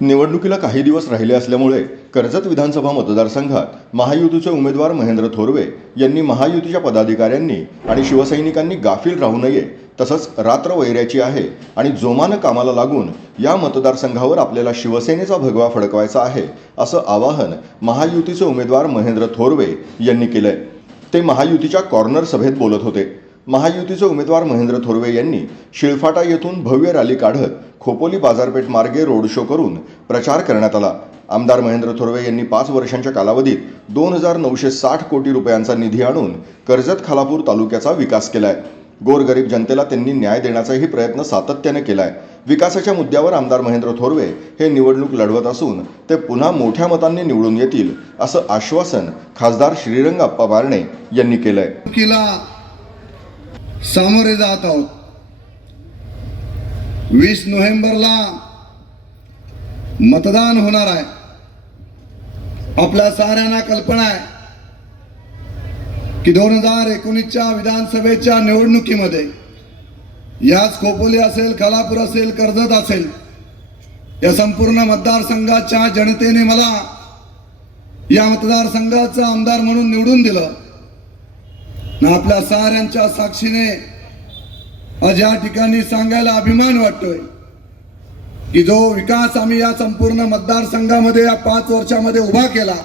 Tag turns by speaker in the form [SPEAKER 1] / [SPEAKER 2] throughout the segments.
[SPEAKER 1] निवडणुकीला काही दिवस राहिले असल्यामुळे कर्जत विधानसभा मतदारसंघात महायुतीचे उमेदवार महेंद्र थोरवे यांनी महायुतीच्या पदाधिकाऱ्यांनी आणि शिवसैनिकांनी गाफील राहू नये तसंच रात्र वैऱ्याची आहे आणि जोमानं कामाला लागून या मतदारसंघावर आपल्याला शिवसेनेचा भगवा फडकवायचा आहे असं आवाहन महायुतीचे उमेदवार महेंद्र थोरवे यांनी केलंय. ते महायुतीच्या कॉर्नर सभेत बोलत होते. महायुतीचे उमेदवार महेंद्र थोरवे यांनी शिळफाटा येथून भव्य रॅली काढत खोपोली बाजारपेठ मार्गे रोड शो करून प्रचार करण्यात आला. आमदार महेंद्र थोरवे यांनी पाच वर्षांच्या कालावधीत दोन हजार नऊशे साठ कोटी रुपयांचा निधी आणून कर्जत खालापूर तालुक्याचा विकास केलाय. गोरगरीब जनतेला त्यांनी न्याय देण्याचाही प्रयत्न सातत्याने केलाय. विकासाच्या मुद्द्यावर आमदार महेंद्र थोरवे हे निवडणूक लढवत असून ते पुन्हा मोठ्या मतांनी निवडून येतील असं आश्वासन खासदार श्रीरंग अप्पा बारणे यांनी केलंय.
[SPEAKER 2] सामोरे जात आहोत. वीस नोव्हेंबरला मतदान होणार आहे. आपल्या साऱ्यांना कल्पना आहे की दोन हजार एकोणीसच्या विधानसभेच्या निवडणुकीमध्ये याच खोपोली असेल खालापूर असेल कर्जत असेल या संपूर्ण मतदारसंघाच्या जनतेने मला या मतदारसंघाचा आमदार म्हणून निवडून दिलं. ना आपल्या साऱ्यांच्या साक्षीने आज या ठिकाणी सांगायला अभिमान वाटतोय की जो विकास आम्ही या संपूर्ण मतदारसंघामध्ये या पाच वर्षामध्ये उभा केला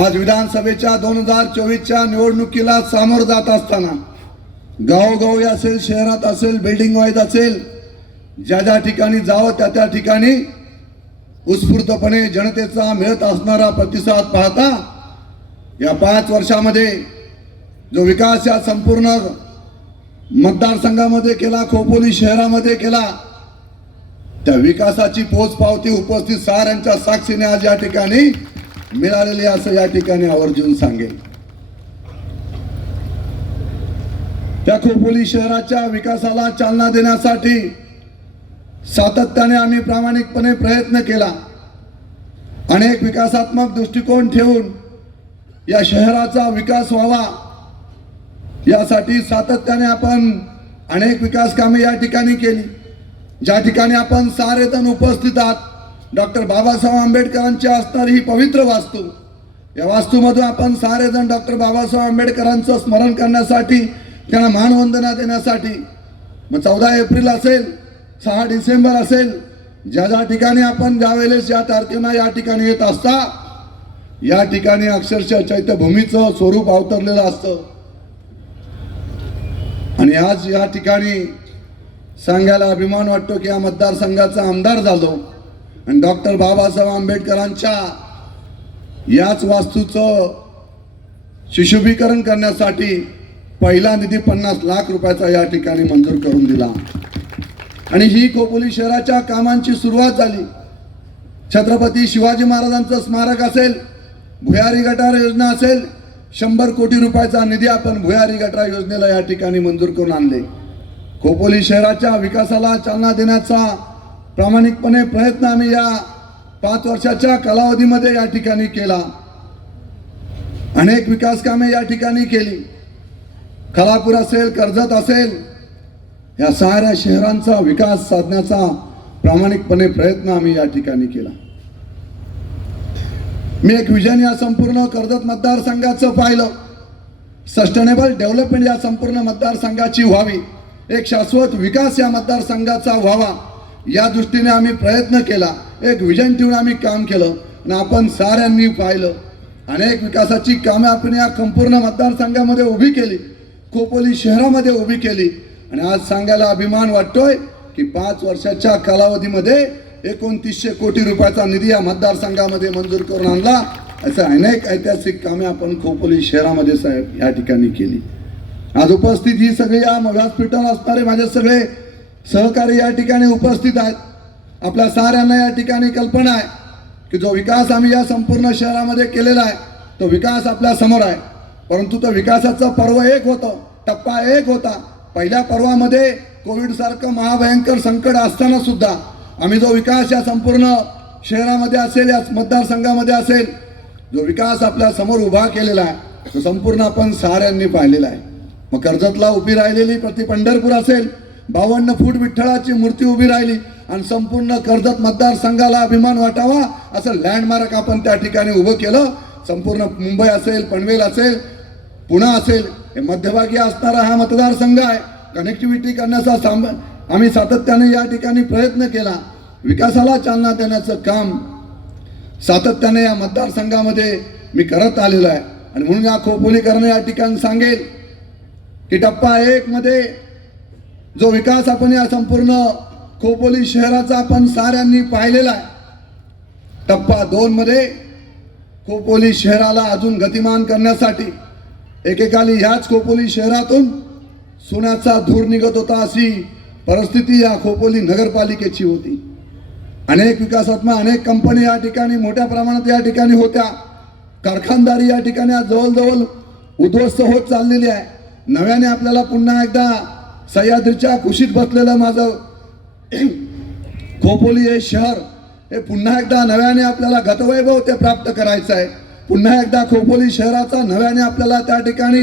[SPEAKER 2] आज विधानसभेच्या दोन हजार चोवीसच्या निवडणुकीला सामोर जात असताना गावोगावी असेल शहरात असेल बिल्डिंग वाईज असेल ज्या ज्या ठिकाणी जावं त्या त्या ठिकाणी उत्स्फूर्तपणे जनतेचा मिळत असणारा प्रतिसाद पाहता या पाच वर्षामध्ये जो विकास या संपूर्ण मतदारसंघामध्ये केला खोपोली शहरामध्ये केला त्या विकासाची पोचपावती उपस्थित साऱ्यांच्या साक्षीने आज या ठिकाणी मिळालेली असं या ठिकाणी आवर्जून सांगेल त्या खोपोली शहराच्या विकासाला चालना देण्यासाठी सातत्याने आम्ही प्रामाणिकपणे प्रयत्न केला. अनेक विकासात्मक दृष्टिकोन ठेवून या शहराचा विकास व्हावा यासाठी सातत्याने आपण अनेक विकास कामे या ठिकाणी केली. ज्या ठिकाणी आपण सारे जण उपस्थित आहात डॉक्टर बाबासाहेब आंबेडकरांची असणारी ही पवित्र वास्तू या वास्तूमधून आपण सारे जण डॉक्टर बाबासाहेब आंबेडकरांचं स्मरण करण्यासाठी त्यांना मानवंदना देण्यासाठी मग चौदा एप्रिल असेल सहा डिसेंबर असेल ज्या ज्या ठिकाणी आपण ज्यावेळेस या तारखेला या ठिकाणी येत असता या ठिकाणी अक्षरशः चैत्यभूमीचं स्वरूप अवतरलेलं असतं. आणि आज या ठिकाणी सांगायला अभिमान वाटतो की या मतदारसंघाचा आमदार झालो. आणि डॉक्टर बाबासाहेब आंबेडकरांच्या याच वास्तूचं शिशुभीकरण करण्यासाठी पहिला निधी पन्नास लाख रुपयाचा या ठिकाणी मंजूर करून दिला. आणि ही खोपोली शहराच्या कामांची सुरुवात झाली. छत्रपती शिवाजी महाराजांचं स्मारक असेल भुयारी गटार योजना असेल शंभर कोटी रुपयाचा निधी आपण भुयारी गटरा योजनेला या ठिकाणी मंजूर करून आणले. खोपोली शहराच्या विकासाला चालना देण्याचा प्रामाणिकपणे प्रयत्न आम्ही या पाच वर्षाच्या कालावधीमध्ये या ठिकाणी केला. अनेक विकास कामे या ठिकाणी केली. खलापूर असेल कर्जत असेल या साऱ्या शहरांचा विकास साधण्याचा प्रामाणिकपणे प्रयत्न आम्ही या ठिकाणी केला. मी एक विजन या संपूर्ण कर्जत मतदारसंघाचं पाहिलं. सस्टेनेबल डेव्हलपमेंट या संपूर्ण मतदारसंघाची व्हावी. एक शाश्वत विकास या मतदारसंघाचा व्हावा. या दृष्टीने आम्ही प्रयत्न केला. एक विजन ठेवून आम्ही काम केलं. आणि आपण साऱ्यांनी पाहिलं. अनेक विकासाची कामे आपण या संपूर्ण मतदारसंघामध्ये उभी केली. खोपोली शहरामध्ये उभी केली. आणि आज सांगायला अभिमान वाटतोय की पाच वर्षाच्या कालावधीमध्ये एकोणतीसशे कोटी रुपयाचा निधी या मतदारसंघामध्ये मंजूर करून आणला. असं अनेक ऐतिहासिक कामे आपण खोपोली शहरामध्ये साहेब या ठिकाणी केली. आज उपस्थित ही सगळी या व्यासपीठावर असणारे माझे सगळे सहकारी या ठिकाणी उपस्थित आहेत. आपल्या साऱ्यांना या ठिकाणी कल्पना आहे की जो विकास आम्ही या संपूर्ण शहरामध्ये केलेला आहे तो विकास आपल्यासमोर आहे. परंतु तो विकासाचा पर्व एक होतं टप्पा एक होता. पहिल्या पर्वामध्ये कोविड सारखं महाभयंकर संकट असताना सुद्धा आम्ही जो विकास या संपूर्ण शहरामध्ये असेल या मतदारसंघामध्ये असेल जो विकास आपल्यासमोर उभा केलेला आहे तो संपूर्ण आपण साऱ्यांनी पाहिलेला आहे. मग कर्जतला उभी राहिलेली प्रति पंढरपूर असेल बावन्न फूट विठ्ठलाची मूर्ती उभी राहिली आणि संपूर्ण कर्जत मतदारसंघाला अभिमान वाटावा असं लँडमार्क आपण त्या ठिकाणी उभं केलं. संपूर्ण मुंबई असेल पनवेल असेल पुणा असेल हे मध्यभागी असणारा हा मतदारसंघ आहे. कनेक्टिव्हिटी करण्याचा साम आम्ही सातत्याने या ठिकाणी प्रयत्न केला. विकासाला चालना देण्याचं काम सातत्याने या मतदारसंघामध्ये मी करत आलेलो आहे. आणि म्हणून या खोपोलीकरण या ठिकाणी सांगेल की टप्पा एक मध्ये जो विकास आपण या संपूर्ण खोपोली शहराचा आपण साऱ्यांनी पाहिलेला आहे. टप्पा दोनमध्ये खोपोली शहराला अजून गतिमान करण्यासाठी एकेकाली ह्याच खोपोली शहरातून सोन्याचा धूर निघत होता अशी परिस्थिती या खोपोली नगरपालिकेची होती. अनेक विकासात्मक अनेक कंपनी या ठिकाणी मोठ्या प्रमाणात या ठिकाणी होत्या. कारखानदारी या ठिकाणी आज जवळजवळ उद्ध्वस्त होत चाललेली आहे. नव्याने आपल्याला पुन्हा एकदा सह्याद्रीच्या कुशीत बसलेलं माझं खोपोली हे शहर हे पुन्हा एकदा नव्याने आपल्याला गतवैभव ते प्राप्त करायचं आहे. पुन्हा एकदा खोपोली शहराचा नव्याने आपल्याला त्या ठिकाणी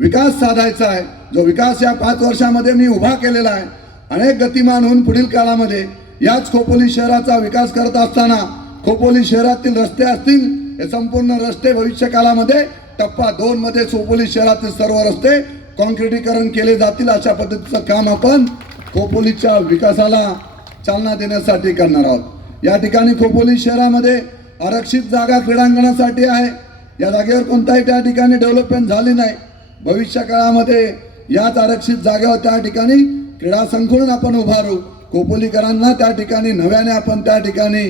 [SPEAKER 2] विकास साधायचा आहे. जो विकास या पाच वर्षामध्ये मी उभा केलेला आहे. अनेक गतिमान होऊन पुढील काळामध्ये याच खोपोली शहराचा विकास करत असताना खोपोली शहरातील रस्ते असतील हे संपूर्ण रस्ते भविष्य काळामध्ये टप्पा दोन मध्ये खोपोली शहरातील सर्व रस्ते कॉन्क्रिटीकरण केले जातील अशा पद्धतीचं काम आपण खोपोलीच्या विकासाला चालना देण्यासाठी करणार आहोत. या ठिकाणी खोपोली शहरामध्ये आरक्षित जागा क्रीडांगणासाठी आहे. या जागेवर कोणताही त्या ठिकाणी डेव्हलपमेंट झाली नाही. भविष्य काळामध्ये याच आरक्षित जागेवर त्या ठिकाणी क्रीडा संकुलन आपण उभारू. कोपोलीकरांना त्या ठिकाणी नव्याने आपण त्या ठिकाणी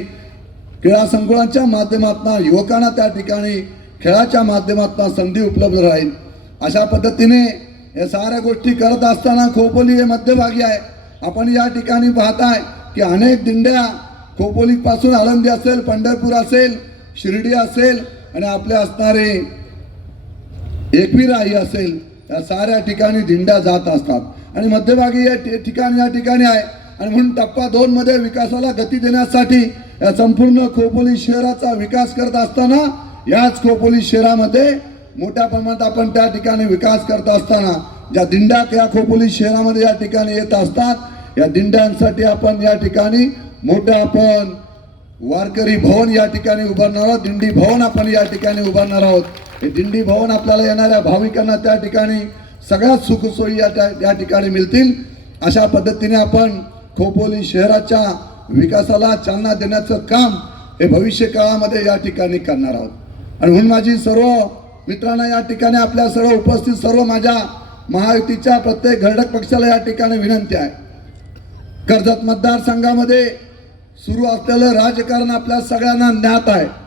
[SPEAKER 2] क्रीडा संकुलांच्या माध्यमातून युवकांना त्या ठिकाणी खेळाच्या माध्यमातून संधी उपलब्ध राहील. अशा पद्धतीने या साऱ्या गोष्टी करत असताना खोपोली हे मध्यभागी आहे. आपण या ठिकाणी पाहताय की अनेक दिंड्या खोपोलीपासून आळंदी असेल पंढरपूर असेल शिर्डी असेल आणि आपले असणारे एकविराई असेल. या साऱ्या ठिकाणी दिंड्या जात असतात. आणि मध्यभागी या ठिकाण ठिकाणी या ठिकाणी आहे. आणि म्हणून टप्पा दोन मध्ये विकासाला गती देण्यासाठी या संपूर्ण खोपोली शहराचा विकास करत असताना याच खोपोली शहरामध्ये मोठ्या प्रमाणात आपण त्या ठिकाणी विकास करत असताना ज्या दिंड्या या खोपोली शहरामध्ये या ठिकाणी येत असतात या दिंड्यांसाठी आपण या ठिकाणी मोठ्या आपण वारकरी भवन या ठिकाणी उभारणार आहोत. दिंडी भवन आपण या ठिकाणी उभारणार आहोत. हे दिंडी भवन आपल्याला येणाऱ्या भाविकांना त्या ठिकाणी सगळ्यात सुखसोयी या त्या- या ठिकाणी मिळतील. अशा पद्धतीने आपण खोपोली शहराच्या विकासाला चालना देण्याचं काम हे भविष्य काळामध्ये या ठिकाणी करणार आहोत. आणि म्हणून माझी सर्व मित्रांना या ठिकाणी आपल्या सर्व उपस्थित सर्व माझ्या महायुतीच्या प्रत्येक घटक पक्षाला या ठिकाणी विनंती आहे. कर्जत मतदारसंघामध्ये सुरू असलेलं राजकारण आपल्या सगळ्यांना ज्ञात आहे.